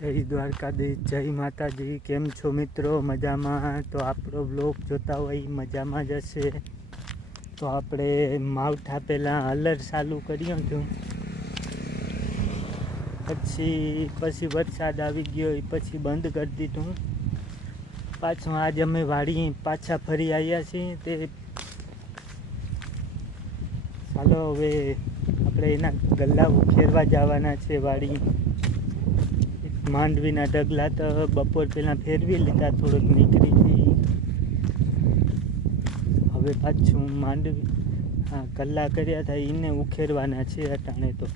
જય દ્વારકાધીશ, જય માતાજી, કેમ છો મિત્રો? મજામાં? તો આપણો બ્લોગ જોતા હોય મજામાં જ હશે. તો આપણે માવઠા પહેલાં અલર ચાલુ કર્યું હતું પછી પછી વરસાદ આવી ગયો પછી બંધ કરી દીધું. પાછું આજ અમે વાડી પાછા ફરી આવ્યા છીએ, તે ચાલો હવે આપણે એના ગલ્લા ઉખેરવા જવાના છે વાડી. માંડવીના ઢગલા તો બપોર પહેલાં ફેરવી લીધા, થોડુંક નીકળી ગઈ. હવે પાછું માંડવી, હા, કલ્લા કર્યા હતા એને ઉખેરવાના છે અટાણે તો.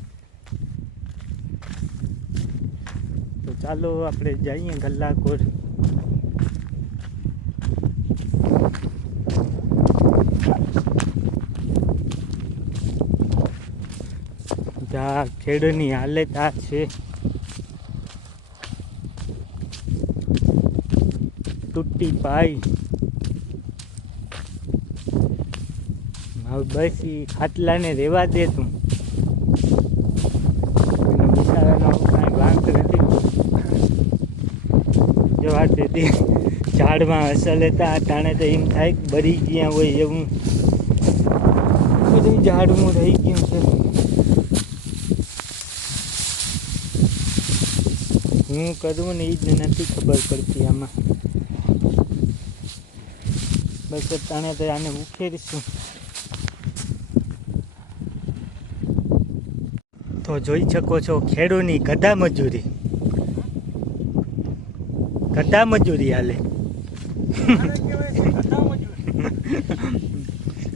ચાલો આપણે જઈએ ગલ્લાકોર જા ખેડૂતની હાલત આ છે. તૂટી પાઈ. હવે બસ એ ખાટલાને રહેવા દે તું. જવા દેતી ઝાડમાં અસલ હતા ટાણે તો એમ થાય કે બળી ગયા હોય એવું. બધું ઝાડમાં રહી ગયું છે. હું કરું ને એ જ નથી ખબર પડતી આમાં. બસ તાણે તો આને ઉખેરીશું તો જોઈ શકો છો ખેડૂની ગધા મજૂરી. ગધા મજૂરી હાલે.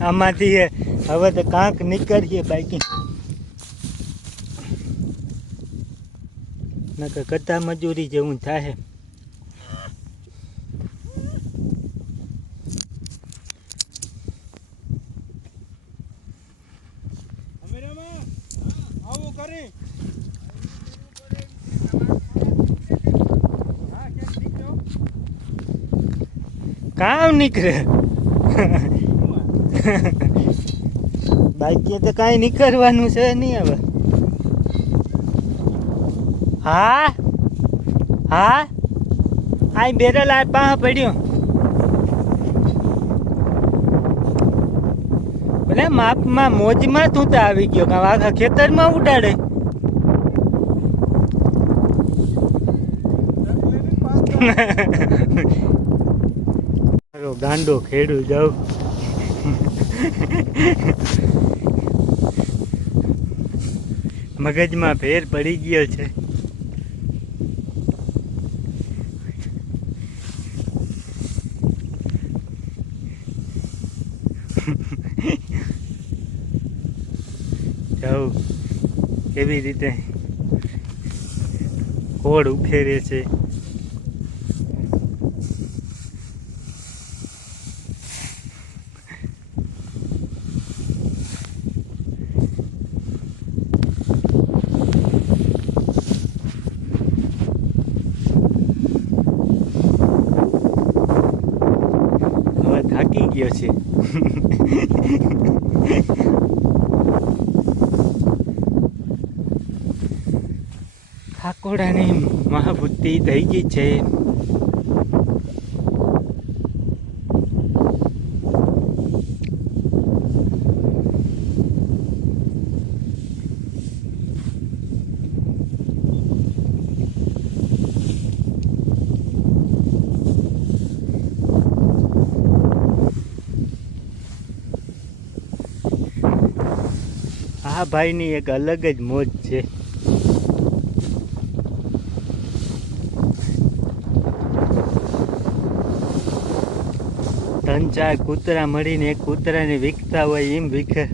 આમાંથી હવે તો કાંક નીકળીએ બાઈકિંગ નકર ગધા મજૂરી જેવું થાય. કામ નીકળે. બાકી તો કાંઈ નીકળવાનું છે નહીં હવે. હા? હા? આ બેરલ આ પા પડ્યો. ભલે માપમાં મોજમાં તું તો આવી ગયો, કાં આખા ખેતરમાં ઉડાડે? મારો ગાંડો ખેડું જાઉં મગજમાં ફેર પડી ગયો છે. જાઉં કેવી રીતે? કોડ ઉખેરે છે હવે થાકી ગયો છે. ઠાકોરાની મહાબુદ્ધિ થઈ ગઈ છે. આ ભાઈની એક અલગ જ મોજ છે. ત્રણ ચાર કૂતરા મળીને એક કૂતરાને વીખતા હોય એમ વીખે.